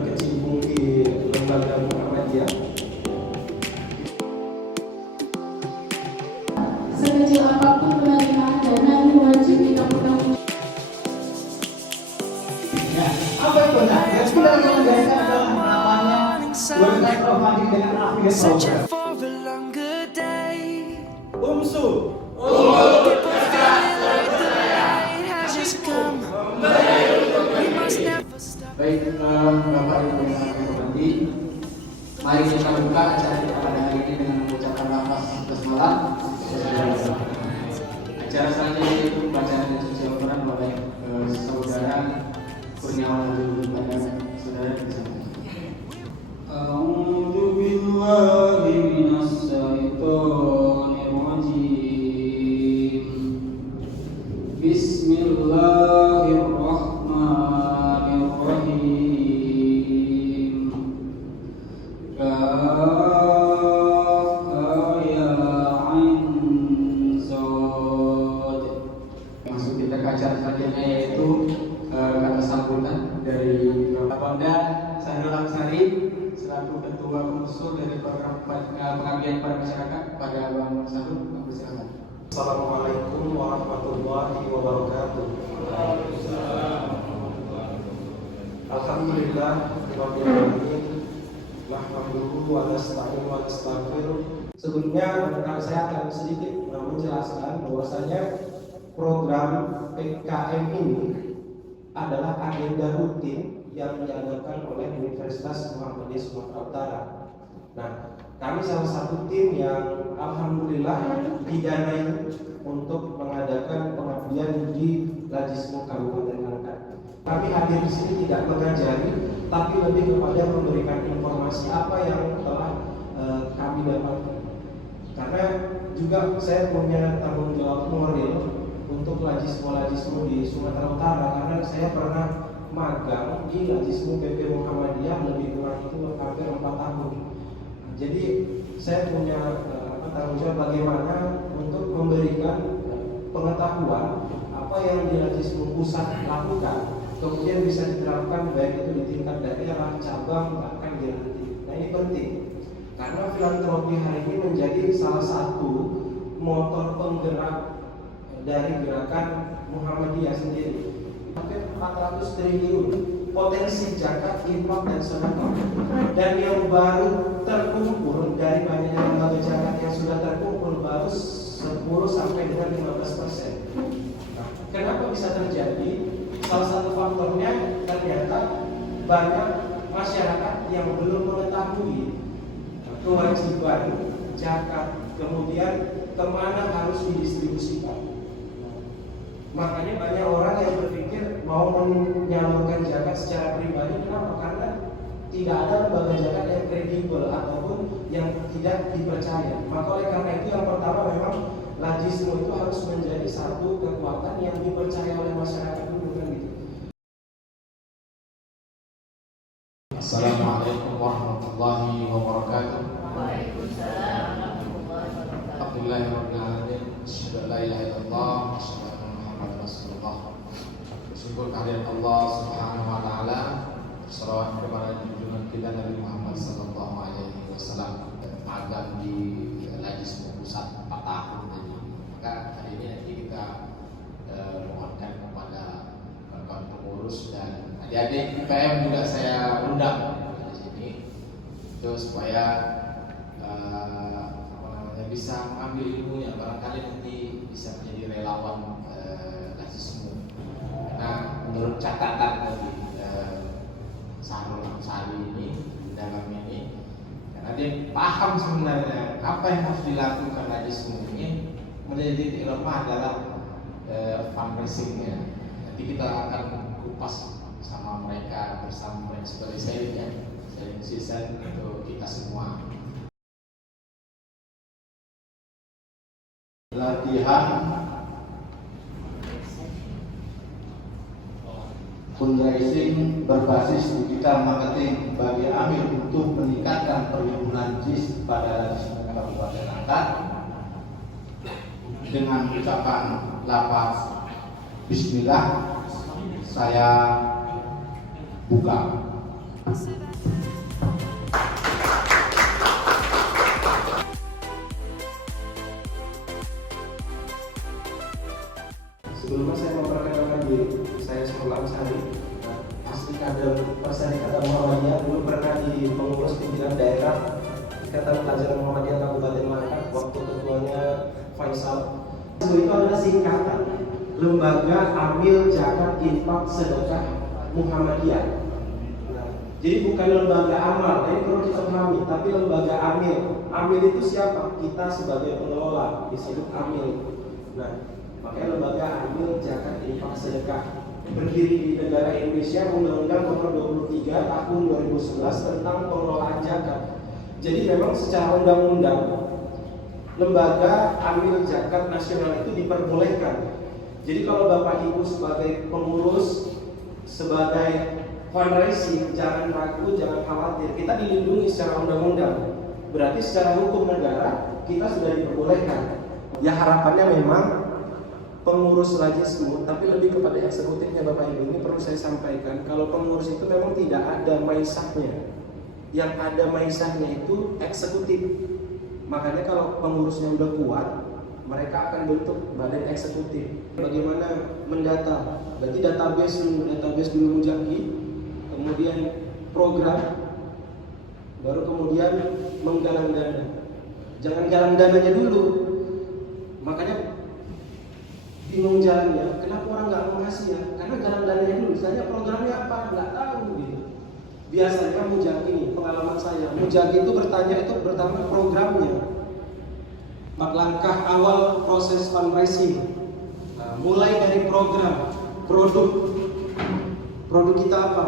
berkecimpung di lembaga Muhammadiyah. Sekecil apapun penerimaan dana ini wajib ditanggung. Ya, apa itu? Nah, yang sudah dilenggarakan adalah namanya World Rohani dengan Afiyat Program. UMSU. Baik, Bapak Ibu yang kami hormati, mari kita buka acara kita pada hari ini dengan mengucapkan lafaz basmalah. Acara selanjutnya itu bacaan dan suci Al-Quran oleh saudara Kurniawan Abdul pada saudara bersama. A'udzu billahi minas syaitonir rajim. Bismillahirrahmanirrahim. Kaf ya ain sad. Maksud kita ke acara selanjutnya yaitu kata sambutan dari Bapak Ponda Sahrul Amsari selaku Ketua Konsul dari Program Pengabdian pada Masyarakat pada Bang Sahrul. Silakan. Assalamualaikum warahmatullahi wabarakatuh. Alhamdulillah rabbil alamin. Nahmaduhu wa nasta'inuhu wa nastaghfiruh. Sebelumnya saya akan sedikit menjelaskan bahwasanya program PKM ini adalah agenda rutin yang diadakan oleh Universitas Muhammadiyah Sumatera Utara. Nah, kami salah satu tim yang alhamdulillah didanai untuk mengadakan pengabdian di Lajismu Kabupaten Langkat. Kami hadir di sini tidak mengajari, tapi lebih kepada memberikan informasi apa yang telah kami dapatkan. Karena juga saya punya tanggung jawab moral untuk Lajismu di Sumatera Utara, karena saya pernah magang di Lajismu PP Muhammadiyah lebih kurang itu hampir 4 tahun. Jadi saya punya tanggung jawab bagaimana untuk memberikan pengetahuan apa yang di Lajismu pusat lakukan, kemudian bisa diterapkan baik itu di tingkat daerah, cabang, bahkan di nanti. Nah ini penting karena filantropi hari ini menjadi salah satu motor penggerak dari gerakan Muhammadiyah sendiri. Hampir 400 triliun potensi zakat, infak dan sedekah. Dan yang baru terkumpul dari banyaknya lembaga zakat yang sudah terkumpul baru 10 sampai dengan 15%. Nah, kenapa bisa terjadi? Salah satu faktornya ternyata banyak masyarakat yang belum mengetahui kewajiban zakat, kemudian kemana harus didistribusikan. Makanya banyak orang yang berpikir mau menyalurkan zakat secara pribadi. Kenapa? Karena tidak ada lembaga zakat yang kredibel ataupun yang tidak dipercaya. Maka oleh karena itu yang pertama memang Lajismu itu harus menjadi satu kekuatan yang dipercaya oleh masyarakat dulu kan gitu. Assalamualaikum warahmatullahi wabarakatuh. Waalaikumsalam warahmatullahi wabarakatuh. Alhamdulillahirrahmanirrahim. Asyhadu an la ilaha illallah wa asyhadu anna Muhammadar Rasulullah. Bersyukur kehadirat Allah Subhanahu wa taala, salawat kepada junjungan kita Nabi Muhammad sallallahu alaihi wasallam, magang di Lajismu pusat 4 tahun tadi. Maka hari ini nanti kita mohonkan kepada kawan pengurus dan adik-adik IPM juga saya undang di sini itu supaya bisa mengambil ilmunya, barangkali nanti bisa menjadi relawan Lajismu. Karena menurut catatan dari Sahrul Amsari ini dalam ini, karena dia paham sebenarnya apa yang harus dilakukan Lajismu ini menjadi titik lemah dalam fundraisingnya. Nanti kita akan kupas sama mereka bersama mereka sebagai sharing season untuk kita semua. Latihan fundraising berbasis digital marketing bagi Amir untuk meningkatkan perhimpunan JIS pada Kabupaten Langkat dengan ucapan lafaz Bismillah saya buka. Sebelumnya saya memperkenalkan diri, saya Samuel Ansari, asli kader Perserikatan Muhammadiyah, dulu pernah di pengurus pimpinan daerah Ikatan Pelajar Muhammadiyah Kabupaten Langkat, waktu ketuanya Faisal. Itu adalah singkatan Lembaga Amil Zakat Infak Sedekah Muhammadiyah. Nah, jadi bukan lembaga amal, ini perlu kita pahami, tapi lembaga amil. Amil itu siapa? Kita sebagai pengelola disebut amil. Nah, makanya lembaga amil zakat infak sedekah berdiri di negara Indonesia, Undang-Undang Nomor 23 Tahun 2011 tentang pengelolaan zakat. Jadi memang secara undang-undang lembaga amil zakat nasional itu diperbolehkan. Jadi kalau Bapak Ibu sebagai pengurus, sebagai fundraising, jangan ragu, jangan khawatir, kita dilindungi secara undang-undang. Berarti secara hukum negara kita sudah diperbolehkan. Ya harapannya memang pengurus Lajismu, tapi lebih kepada eksekutifnya Bapak Ibu. Ini perlu saya sampaikan, kalau pengurus itu memang tidak ada maisahnya. Yang ada maisahnya itu eksekutif. Makanya kalau pengurusnya udah kuat, mereka akan bentuk badan eksekutif. Bagaimana mendata? Berarti database dulu Mujaki, kemudian program, baru kemudian menggalang dana. Jangan galang dananya dulu. Makanya bingung jalannya, kenapa orang nggak mau ngasih ya? Karena galang dananya dulu, misalnya programnya apa, nggak tahu gitu. Biasanya Mujaki nih, pengalaman saya, Mujaki itu bertanya itu pertama programnya, langkah awal proses fundraising. Nah, mulai dari program, produk kita apa?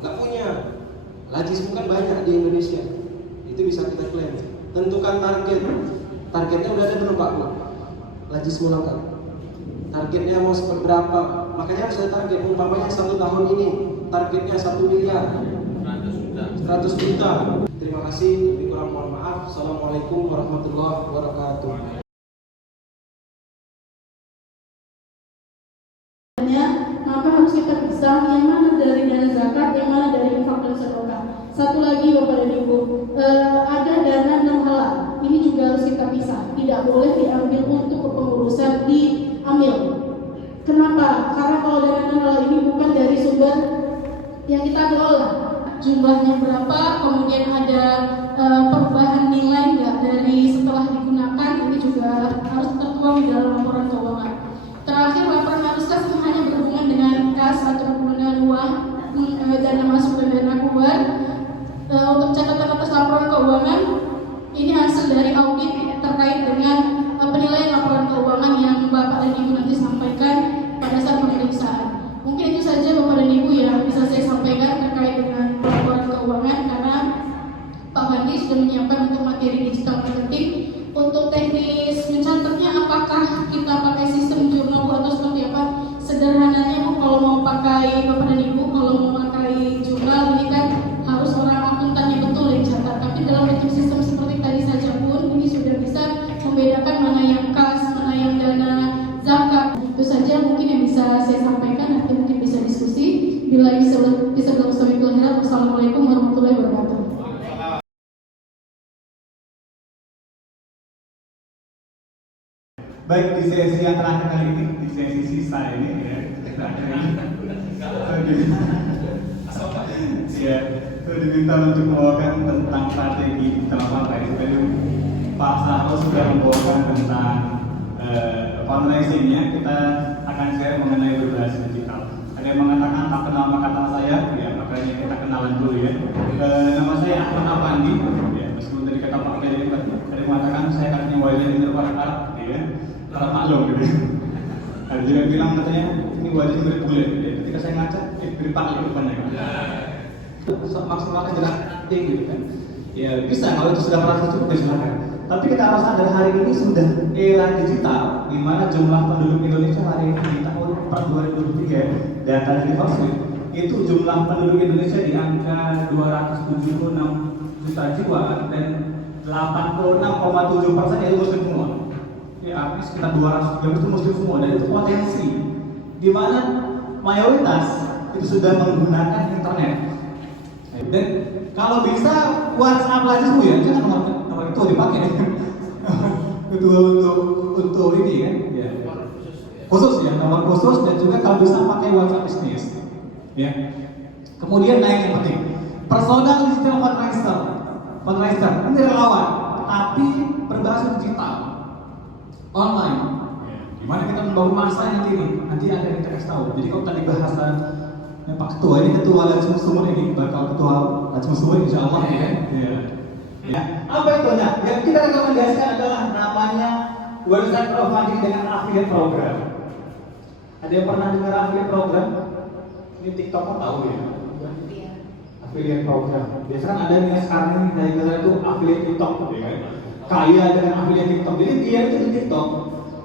Nggak punya. Lajismu kan banyak di Indonesia, itu bisa kita klaim. Tentukan targetnya udah ada belum Pak Bu? Lajismu lengkap. Targetnya mau seperti berapa? Makanya harus ada target. Umpamanya 1 tahun ini targetnya 1 miliar, 100 juta. Terima kasih. Lebih kurang mohon maaf. Assalamualaikum warahmatullahi wabarakatuh. Maka harus kita pisah yang mana dari dana zakat, yang mana dari infak dan sedekah. Satu lagi Bapak dan Ibu, ada dana 6 halal. Ini juga harus kita pisah. Tidak boleh diambil untuk kepengurusan di amil. Kenapa? Karena kalau dana halal ini bukan dari sumber yang kita kelola. Jumlahnya berapa, kemudian ada perubahan nilai nggak dari setelah digunakan, ini juga harus tertuang di dalam laporan keuangan. Terakhir, laporan harus kas hanya berhubungan dengan kas atau berhubungan dengan uang, dana masuk dan dana keluar. Untuk catatan atas laporan keuangan, ini hasil dari audit terkait dengan penilaian laporan keuangan yang Bapak dan Ibu nanti sampaikan pada saat pemeriksaan. Mungkin itu saja Bapak dan Ibu yang bisa saya sampaikan terkait dengan laporan keuangan, karena Pak Bandi sudah menyiapkan untuk materi digital marketing. Untuk teknis mencatatnya, apakah kita pakai sistem jurnal atau seperti apa? Sederhananya Bu, kalau mau pakai Bapak dan Ibu, kalau mau pakai jurnal ini kan harus orang akuntannya betul yang catat. Tapi dalam bentuk sistem seperti tadi saja pun ini sudah bisa membedakan mana yang kas, mana yang dana zakat. Itu saja mungkin yang bisa saya sampaikan. Nanti mungkin bisa diskusi. Bila bisa Wassalamualaikum warahmatullahi wabarakatuh. Baik, di sesi yang terakhir kali ini, di sesi sisa ini ya, saya diminta untuk membawakan tentang strategi dalam partai. Jadi Pak Sahro sudah membawakan tentang fundraising-nya. Kita akan share mengenai berbasis digital. Ada yang mengatakan tak kenal maka kata saya, ya makanya kita kenalan dulu ya. Nama saya Ahmad Afandi, ya meskipun tadi kata Pak Kiai ada yang mengatakan saya katanya wajah di Arab, ya. Salah maklum gitu. Ada juga yang bilang katanya ini wajah mirip bule. Ketika saya ngaca, berpak di depannya. Maksimalnya jelas tinggi gitu kan. Ya bisa kalau itu sudah merasa cukup ya silakan. Tapi kita harus sadar hari ini sudah era digital, di mana jumlah penduduk Indonesia hari ini di tahun 2023 data dari Foxwit itu jumlah penduduk Indonesia di angka 276 juta jiwa dan 86,7% itu muslim semua. Ya, artinya sekitar 200 itu muslim semua, dan itu potensi di mana mayoritas itu sudah menggunakan internet. Dan kalau bisa WhatsApp Lajismu ya, jangan nomor itu dipakai. untuk ini kan, ya. Khusus ya, nomor khusus dan juga kalau bisa pakai WhatsApp bisnis. Ya. Kemudian naik yang penting, personal digital fundraiser ini relawan, tapi berbasis digital, online. Gimana kita membangun masa nanti ada yang kita kasih tahu. Jadi kalau tadi bahasan Pak Ketua ini ketua Lajismu Sumur ini bakal ketua Lajismu Sumur insya Allah ya. Ya. Apa itu? Nah, yang kita rekomendasikan adalah namanya website crowdfunding dengan affiliate program. Ada yang pernah dengar affiliate program? Ini TikTok tahu ya? Affiliate program. Biasanya kan ada nih sekarang ini dari itu affiliate TikTok, ya kan? Kaya dengan affiliate TikTok. Jadi dia itu di TikTok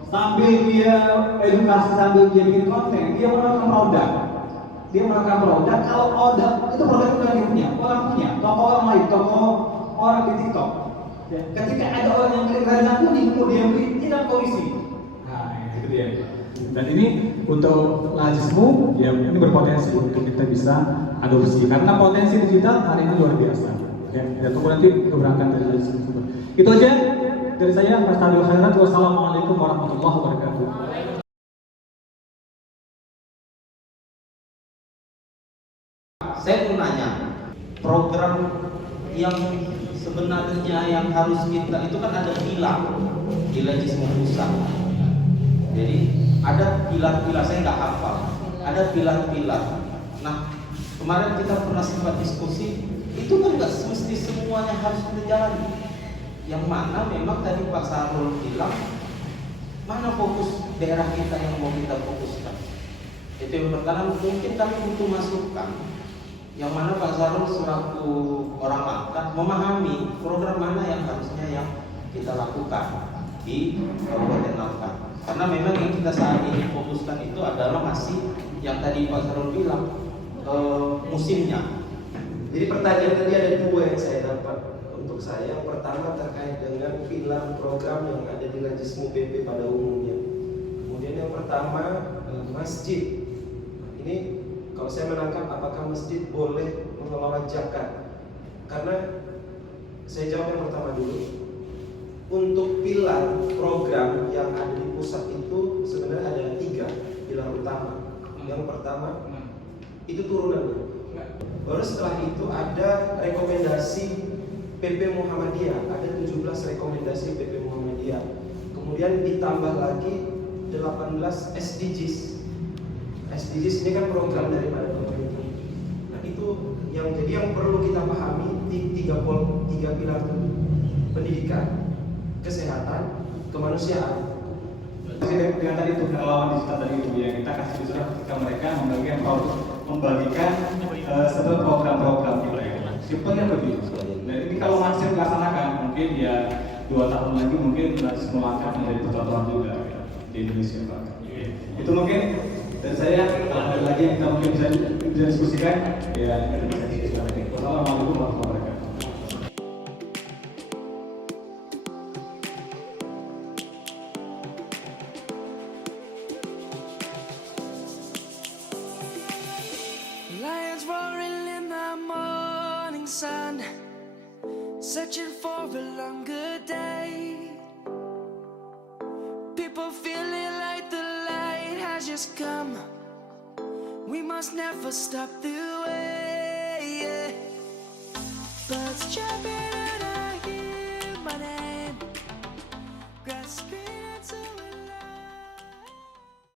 sambil dia edukasi sambil dia bikin konten, dia menawarkan produk. Dia menawarkan produk. Kalau produk itu produk itu yang dia punya, orang punya, toko orang lain, toko orang di TikTok. Ya. Ketika ada orang yang klik rajang kuning, kemudian beli tidak polisi. Nah, itu dia. Dan ini untuk Lajismu, ya ini berpotensi untuk kita bisa adopsi karena potensi digital hari ini luar biasa. Ya tunggu nanti keberangkatan dari Lajismu. Itu aja dari saya. Wassalamualaikum warahmatullahi wabarakatuh. Saya mau nanya, program yang sebenarnya yang harus kita itu kan ada pilar di Lajismu Pusat. Jadi ada pilar-pilar, saya nggak hafal. Ada pilar-pilar. Nah, kemarin kita pernah sempat diskusi, itu kan nggak mesti semuanya harus kita jalani. Yang mana memang tadi Pak Sarul bilang, mana fokus daerah kita yang mau kita fokuskan. Itu yang pertama, mungkin kami butuh masukan. Yang mana Pak Sarul selaku orang Langkat memahami program mana yang harusnya yang kita lakukan di Kabupaten Langkat. Karena memang yang kita saat ini fokuskan itu adalah masih yang tadi Pak Sarul bilang musimnya. Jadi pertanyaan tadi ada dua yang saya dapat untuk saya. Yang pertama terkait dengan pilar program yang ada di Lajismu PP pada umumnya. Kemudian yang pertama masjid. Ini kalau saya menangkap apakah masjid boleh mengelola zakat? Karena saya jawab yang pertama dulu. Untuk pilar program yang ada di pusat itu sebenarnya ada 3 pilar utama. Yang pertama itu turunannya. Baru setelah itu ada rekomendasi PP Muhammadiyah, ada 17 rekomendasi PP Muhammadiyah. Kemudian ditambah lagi 18 SDGs. SDGs ini kan program daripada pemerintah. Nah itu yang perlu kita pahami tiga pilar itu: pendidikan, kesehatan, kemanusiaan. Dengan tadi itu relawan digital tadi itu ya kita kasih surat ketika mereka membagikan sebuah program-program gitu ya. Simpelnya begitu. Dan ini kalau masih dilaksanakan mungkin ya 2 tahun lagi mungkin nanti semua langkah menjadi percontohan juga ya, di Indonesia Pak. Itu mungkin dan saya kalau ada lagi yang kita mungkin bisa diskusikan ya. Wassalamualaikum warahmatullahi wabarakatuh. Lions roaring in the morning sun, searching for a longer day. People feeling like the light has just come. We must never stop the way. Yeah. Birds chirping and I hear my name, grasping into it.